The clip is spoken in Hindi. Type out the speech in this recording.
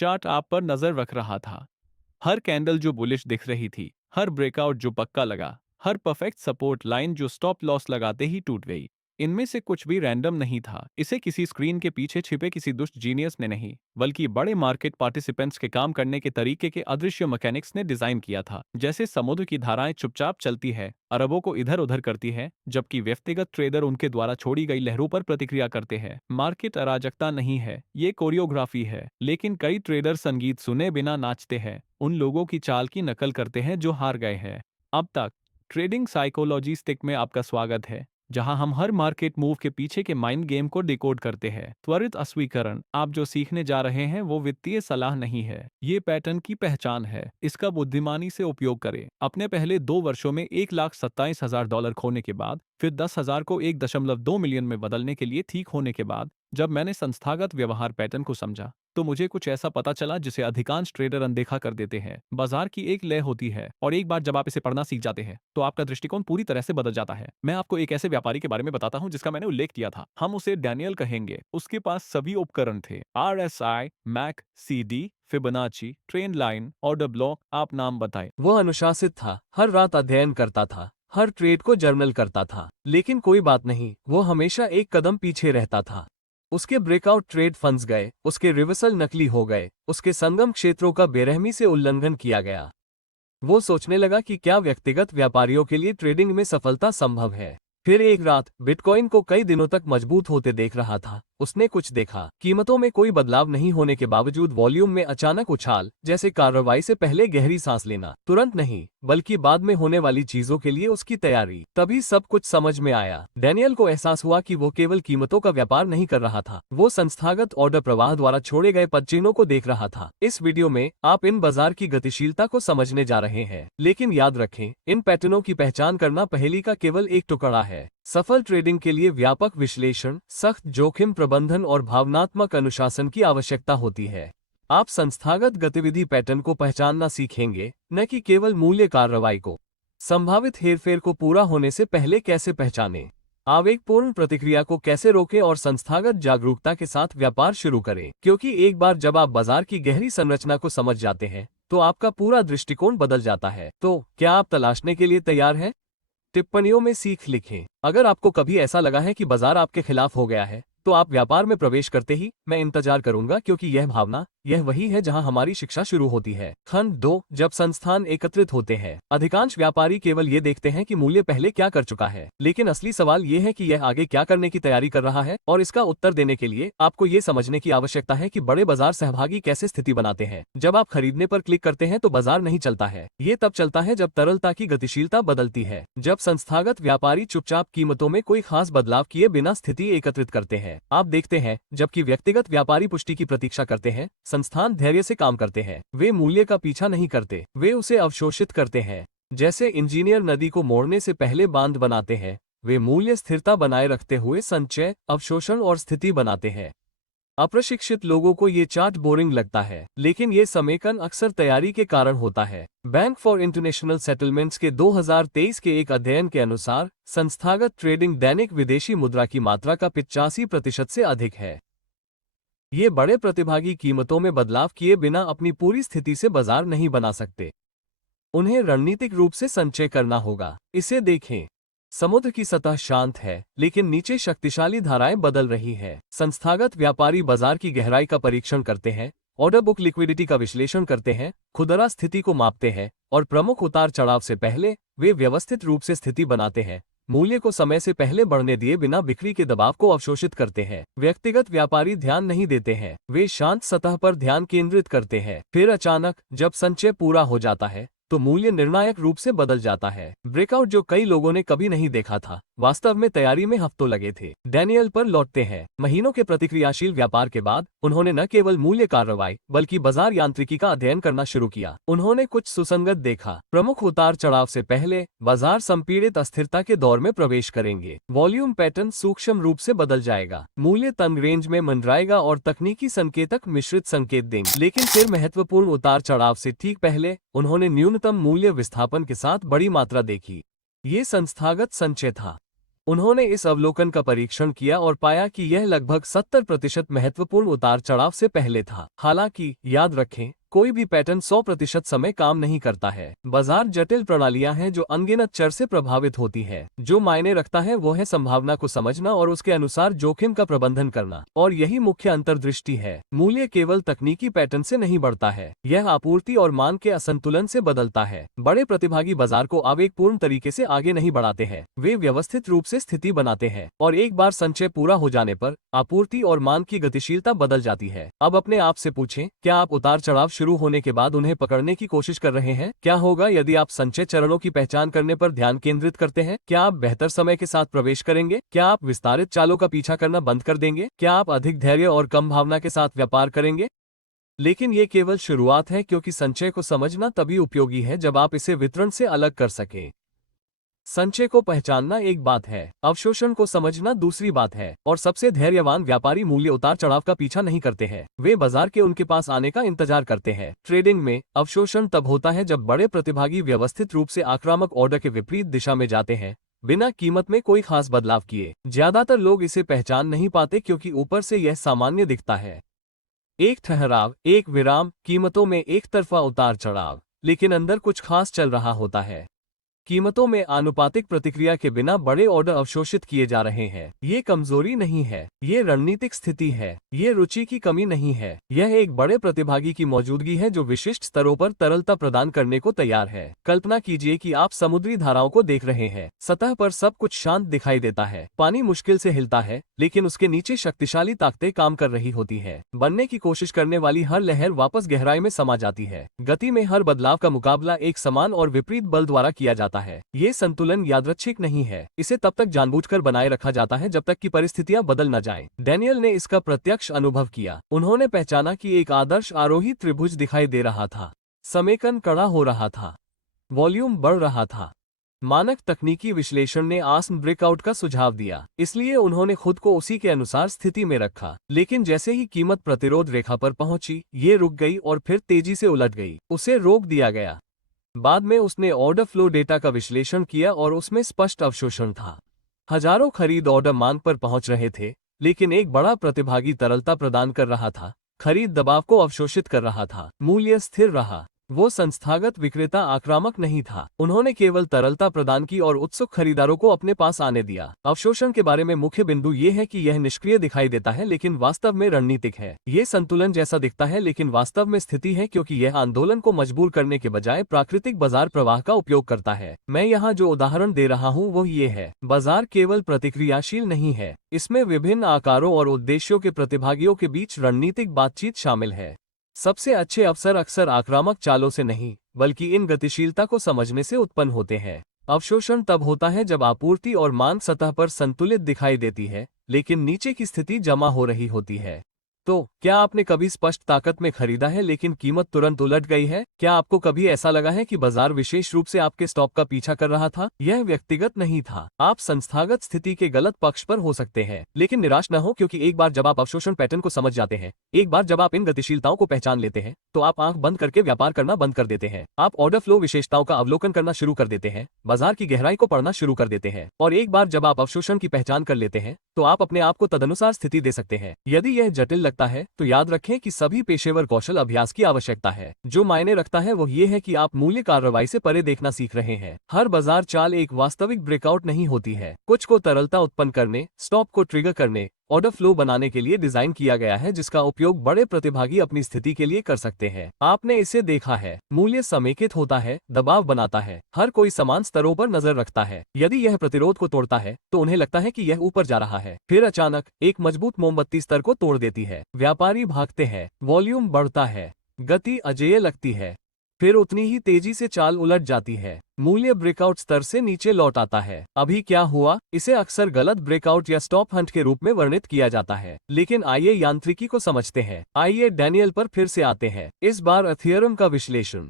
चार्ट आप पर नजर रख रहा था। हर कैंडल जो बुलिश दिख रही थी, हर ब्रेकआउट जो पक्का लगा, हर परफेक्ट सपोर्ट लाइन जो स्टॉप लॉस लगाते ही टूट गई। इनमें से कुछ भी रैंडम नहीं था। इसे किसी स्क्रीन के पीछे छिपे किसी दुष्ट जीनियस ने नहीं, बल्कि बड़े मार्केट पार्टिसिपेंट्स के काम करने के तरीके के अदृश्य मैकेनिक्स ने डिजाइन किया था। जैसे समुद्र की धाराएं चुपचाप चलती है, अरबों को इधर उधर करती है, जबकि व्यक्तिगत ट्रेडर उनके द्वारा छोड़ी गई लहरों पर प्रतिक्रिया करते हैं। मार्केट अराजकता नहीं है, ये कोरियोग्राफी है। लेकिन कई ट्रेडर संगीत सुने बिना नाचते हैं, उन लोगों की चाल की नकल करते हैं जो हार गए हैं। अब तक ट्रेडिंग साइकोलॉजी स्टिक में आपका स्वागत है, जहां हम हर मार्केट मूव के पीछे के माइंड गेम को डिकोड करते हैं। त्वरित अस्वीकरण, आप जो सीखने जा रहे हैं वो वित्तीय सलाह नहीं है, ये पैटर्न की पहचान है। इसका बुद्धिमानी से उपयोग करें। अपने पहले 2 वर्षों में $1,27,000 खोने के बाद, फिर 10,000 को 1.2 मिलियन में बदलने के लिए ठीक होने के बाद, जब मैंने संस्थागत व्यवहार पैटर्न को समझा, तो मुझे कुछ ऐसा पता चला जिसे अधिकांश ट्रेडर अनदेखा कर देते हैं। बाजार की एक लय होती है, और एक बार जब आप इसे पढ़ना सीख जाते हैं तो आपका दृष्टिकोण पूरी तरह से बदल जाता है। मैं आपको एक ऐसे व्यापारी के बारे में बताता हूं जिसका मैंने उल्लेख किया था। हम उसे डैनियल कहेंगे। उसके पास सभी उपकरण थे, RSI, MAC, CD, Fibonacci, trend line, order block, आप नाम बताएं। वो अनुशासित था, हर रात अध्ययन करता था, हर ट्रेड को जर्नल करता था। लेकिन कोई बात नहीं, वो हमेशा एक कदम पीछे रहता था। उसके ब्रेकआउट ट्रेड फंस गए, उसके रिवर्सल नकली हो गए, उसके संगम क्षेत्रों का बेरहमी से उल्लंघन किया गया। वो सोचने लगा कि क्या व्यक्तिगत व्यापारियों के लिए ट्रेडिंग में सफलता संभव है। फिर एक रात बिटकॉइन को कई दिनों तक मजबूत होते देख रहा था। उसने कुछ देखा, कीमतों में कोई बदलाव नहीं होने के बावजूद वॉल्यूम में अचानक उछाल, जैसे कार्रवाई से पहले गहरी सांस लेना। तुरंत नहीं, बल्कि बाद में होने वाली चीजों के लिए उसकी तैयारी। तभी सब कुछ समझ में आया। डैनियल को एहसास हुआ कि वो केवल कीमतों का व्यापार नहीं कर रहा था, वो संस्थागत ऑर्डर प्रवाह द्वारा छोड़े गए पदचिन्हों को देख रहा था। इस वीडियो में आप इन बाजार की गतिशीलता को समझने जा रहे हैं, लेकिन याद रखें, इन पैटर्नों की पहचान करना पहेली का केवल एक टुकड़ा है। सफल ट्रेडिंग के लिए व्यापक विश्लेषण, सख्त जोखिम प्रबंधन और भावनात्मक अनुशासन की आवश्यकता होती है। आप संस्थागत गतिविधि पैटर्न को पहचानना सीखेंगे, न कि केवल मूल्य कार्रवाई को। संभावित हेरफेर को पूरा होने से पहले कैसे पहचानें, आवेगपूर्ण प्रतिक्रिया को कैसे रोकें और संस्थागत जागरूकता के साथ व्यापार शुरू करें। क्योंकि एक बार जब आप बाजार की गहरी संरचना को समझ जाते हैं, तो आपका पूरा दृष्टिकोण बदल जाता है। तो क्या आप तलाशने के लिए तैयार हैं? टिप्पणियों में सीख लिखें। अगर आपको कभी ऐसा लगा है कि बाजार आपके खिलाफ हो गया है, तो आप व्यापार में प्रवेश करते ही मैं इंतजार करूंगा, क्योंकि यह भावना, यह वही है जहां हमारी शिक्षा शुरू होती है। खंड 2, जब संस्थान एकत्रित होते हैं। अधिकांश व्यापारी केवल ये देखते हैं कि मूल्य पहले क्या कर चुका है, लेकिन असली सवाल ये है कि यह आगे क्या करने की तैयारी कर रहा है। और इसका उत्तर देने के लिए आपको ये समझने की आवश्यकता है कि बड़े बाजार सहभागी कैसे स्थिति बनाते हैं। जब आप खरीदने पर क्लिक करते हैं तो बाजार नहीं चलता है, ये तब चलता है जब तरलता की गतिशीलता बदलती है। जब संस्थागत व्यापारी चुपचाप कीमतों में कोई खास बदलाव किए बिना स्थिति एकत्रित करते हैं। आप देखते हैं, जबकि व्यक्तिगत व्यापारी पुष्टि की प्रतीक्षा करते हैं, संस्थान धैर्य से काम करते हैं। वे मूल्य का पीछा नहीं करते, वे उसे अवशोषित करते हैं। जैसे इंजीनियर नदी को मोड़ने से पहले बांध बनाते हैं, वे मूल्य स्थिरता बनाए रखते हुए संचय, अवशोषण और स्थिति बनाते हैं। अप्रशिक्षित लोगों को ये चार्ट बोरिंग लगता है, लेकिन ये समेकन अक्सर तैयारी के कारण होता है। बैंक फॉर इंटरनेशनल सेटलमेंट्स के 2023 के एक अध्ययन के अनुसार संस्थागत ट्रेडिंग दैनिक विदेशी मुद्रा की मात्रा का 85% से अधिक है। ये बड़े प्रतिभागी कीमतों में बदलाव किए बिना अपनी पूरी स्थिति से बाजार नहीं बना सकते। उन्हें रणनीतिक रूप से संचय करना होगा। इसे देखें, समुद्र की सतह शांत है, लेकिन नीचे शक्तिशाली धाराएं बदल रही हैं। संस्थागत व्यापारी बाजार की गहराई का परीक्षण करते हैं, ऑर्डर बुक लिक्विडिटी का विश्लेषण करते हैं, खुदरा स्थिति को मापते हैं, और प्रमुख उतार चढ़ाव से पहले वे व्यवस्थित रूप से स्थिति बनाते हैं। मूल्य को समय से पहले बढ़ने दिए बिना बिक्री के दबाव को अवशोषित करते हैं। व्यक्तिगत व्यापारी ध्यान नहीं देते हैं, वे शांत सतह पर ध्यान केंद्रित करते हैं। फिर अचानक जब संचय पूरा हो जाता है, तो मूल्य निर्णायक रूप से बदल जाता है। ब्रेकआउट जो कई लोगों ने कभी नहीं देखा था, वास्तव में तैयारी में हफ्तों लगे थे। डैनियल पर लौटते हैं। महीनों के प्रतिक्रियाशील व्यापार के बाद उन्होंने न केवल मूल्य कार्रवाई बल्कि बाजार यांत्रिकी का अध्ययन करना शुरू किया। उन्होंने कुछ सुसंगत देखा। प्रमुख उतार चढ़ाव से पहले बाजार संपीड़ित अस्थिरता के दौर में प्रवेश करेंगे। वॉल्यूम पैटर्न सूक्ष्म रूप से बदल जाएगा, मूल्य तंग रेंज में मंडराएगा और तकनीकी संकेतक मिश्रित संकेत देंगे। लेकिन फिर महत्वपूर्ण उतार चढ़ाव से ठीक पहले उन्होंने न्यूनतम मूल्य विस्थापन के साथ बड़ी मात्रा देखी। ये संस्थागत संचय था। उन्होंने इस अवलोकन का परीक्षण किया और पाया कि यह लगभग 70% महत्वपूर्ण उतार चढ़ाव से पहले था। हालांकि याद रखें, कोई भी पैटर्न 100% समय काम नहीं करता है। बाजार जटिल प्रणालियां हैं जो अनगिनत चर से प्रभावित होती है। जो मायने रखता है वो है संभावना को समझना और उसके अनुसार जोखिम का प्रबंधन करना, और यही मुख्य अंतर्दृष्टि है। मूल्य केवल तकनीकी पैटर्न से नहीं बढ़ता है, यह आपूर्ति और मांग के असंतुलन से बदलता है। बड़े प्रतिभागी बाजार को आवेगपूर्ण तरीके से आगे नहीं बढ़ाते हैं, वे व्यवस्थित रूप से स्थिति बनाते हैं, और एक बार संचय पूरा हो जाने पर आपूर्ति और मांग की गतिशीलता बदल जाती है। अब अपने आप से पूछें, क्या आप उतार चढ़ाव शुरू होने के बाद उन्हें पकड़ने की कोशिश कर रहे हैं? क्या होगा यदि आप संचय चरणों की पहचान करने पर ध्यान केंद्रित करते हैं? क्या आप बेहतर समय के साथ प्रवेश करेंगे? क्या आप विस्तारित चालों का पीछा करना बंद कर देंगे? क्या आप अधिक धैर्य और कम भावना के साथ व्यापार करेंगे? लेकिन ये केवल शुरुआत है, क्योंकि संचय को समझना तभी उपयोगी है जब आप इसे वितरण से अलग कर सकें। संचय को पहचानना एक बात है, अवशोषण को समझना दूसरी बात है, और सबसे धैर्यवान व्यापारी मूल्य उतार चढ़ाव का पीछा नहीं करते हैं, वे बाजार के उनके पास आने का इंतजार करते हैं। ट्रेडिंग में अवशोषण तब होता है जब बड़े प्रतिभागी व्यवस्थित रूप से आक्रामक ऑर्डर के विपरीत दिशा में जाते हैं, बिना कीमत में कोई खास बदलाव किए। ज्यादातर लोग इसे पहचान नहीं पाते क्योंकि ऊपर से यह सामान्य दिखता है, एक ठहराव, एक विराम, कीमतों में एक तरफा उतार चढ़ाव, लेकिन अंदर कुछ खास चल रहा होता है। कीमतों में आनुपातिक प्रतिक्रिया के बिना बड़े ऑर्डर अवशोषित किए जा रहे हैं। ये कमजोरी नहीं है, ये रणनीतिक स्थिति है, ये रुचि की कमी नहीं है, यह एक बड़े प्रतिभागी की मौजूदगी है जो विशिष्ट स्तरों पर तरलता प्रदान करने को तैयार है। कल्पना कीजिए कि आप समुद्री धाराओं को देख रहे हैं। सतह पर सब कुछ शांत दिखाई देता है, पानी मुश्किल से हिलता है, लेकिन उसके नीचे शक्तिशाली ताकतें काम कर रही होती है। बनने की कोशिश करने वाली हर लहर वापस गहराई में समा जाती है। गति में हर बदलाव का मुकाबला एक समान और विपरीत बल द्वारा किया जाता है। ये संतुलन यादृच्छिक नहीं है, इसे तब तक जानबूझकर बनाए रखा जाता है जब तक कि परिस्थितियां बदल न जाएं। डैनियल ने इसका प्रत्यक्ष अनुभव किया। उन्होंने पहचाना कि एक आदर्श आरोही त्रिभुज दिखाई दे रहा था, समेकन कड़ा हो रहा था, वॉल्यूम बढ़ रहा था। मानक तकनीकी विश्लेषण ने आस्म ब्रेकआउट का सुझाव दिया, इसलिए उन्होंने खुद को उसी के अनुसार स्थिति में रखा। लेकिन जैसे ही कीमत प्रतिरोध रेखा पर पहुंची, ये रुक गई और फिर तेजी से उलट गई। उसे रोक दिया गया। बाद में उसने ऑर्डर फ्लो डेटा का विश्लेषण किया और उसमें स्पष्ट अवशोषण था। हजारों खरीद ऑर्डर मांग पर पहुंच रहे थे, लेकिन एक बड़ा प्रतिभागी तरलता प्रदान कर रहा था, खरीद दबाव को अवशोषित कर रहा था। मूल्य स्थिर रहा। वो संस्थागत विक्रेता आक्रामक नहीं था, उन्होंने केवल तरलता प्रदान की और उत्सुक खरीदारों को अपने पास आने दिया। अवशोषण के बारे में मुख्य बिंदु ये है कि यह निष्क्रिय दिखाई देता है लेकिन वास्तव में रणनीतिक है। ये संतुलन जैसा दिखता है लेकिन वास्तव में स्थिति है, क्योंकि यह आंदोलन को मजबूर करने के बजाय प्राकृतिक बाजार प्रवाह का उपयोग करता है। मैं यहाँ जो उदाहरण दे रहा हूँ वो ये है, बाजार केवल प्रतिक्रियाशील नहीं है, इसमें विभिन्न आकारों और उद्देश्यों के प्रतिभागियों के बीच रणनीतिक बातचीत शामिल है। सबसे अच्छे अवसर अक्सर आक्रामक चालों से नहीं, बल्कि इन गतिशीलता को समझने से उत्पन्न होते हैं। अवशोषण तब होता है जब आपूर्ति और मांग सतह पर संतुलित दिखाई देती है, लेकिन नीचे की स्थिति जमा हो रही होती है। तो क्या आपने कभी स्पष्ट ताकत में खरीदा है लेकिन कीमत तुरंत उलट गई है? क्या आपको कभी ऐसा लगा है कि बाजार विशेष रूप से आपके स्टॉप का पीछा कर रहा था? यह व्यक्तिगत नहीं था, आप संस्थागत स्थिति के गलत पक्ष पर हो सकते हैं। लेकिन निराश न हो, क्योंकि एक बार जब आप अवशोषण पैटर्न को समझ जाते हैं, एक बार जब आप इन गतिशीलताओं को पहचान लेते हैं, तो आप आंख बंद करके व्यापार करना बंद कर देते हैं। आप ऑर्डर फ्लो विशेषताओं का अवलोकन करना शुरू कर देते हैं, बाजार की गहराई को पढ़ना शुरू कर देते हैं, और एक बार जब आप अवशोषण की पहचान कर लेते हैं, तो आप अपने आप को तदनुसार स्थिति दे सकते हैं। यदि यह जटिल लगता है तो याद रखें कि सभी पेशेवर कौशल अभ्यास की आवश्यकता है। जो मायने रखता है वो ये है कि आप मूल्य कार्रवाई से परे देखना सीख रहे हैं। हर बाजार चाल एक वास्तविक ब्रेकआउट नहीं होती है। कुछ को तरलता उत्पन्न करने, स्टॉप को ट्रिगर करने, ऑर्डर फ्लो बनाने के लिए डिजाइन किया गया है, जिसका उपयोग बड़े प्रतिभागी अपनी स्थिति के लिए कर सकते हैं। आपने इसे देखा है, मूल्य समेकित होता है, दबाव बनाता है, हर कोई समान स्तरों पर नजर रखता है। यदि यह प्रतिरोध को तोड़ता है तो उन्हें लगता है कि यह ऊपर जा रहा है, फिर अचानक एक मजबूत मोमबत्ती स्तर को तोड़ देती है। व्यापारी भागते हैं, वॉल्यूम बढ़ता है, गति अजेय लगती है, फिर उतनी ही तेजी से चाल उलट जाती है। मूल्य ब्रेकआउट स्तर से नीचे लौट आता है। अभी क्या हुआ? इसे अक्सर गलत ब्रेकआउट या स्टॉप हंट के रूप में वर्णित किया जाता है, लेकिन आइए यांत्रिकी को समझते हैं। आइए डैनियल पर फिर से आते हैं, इस बार अथियरम का विश्लेषण।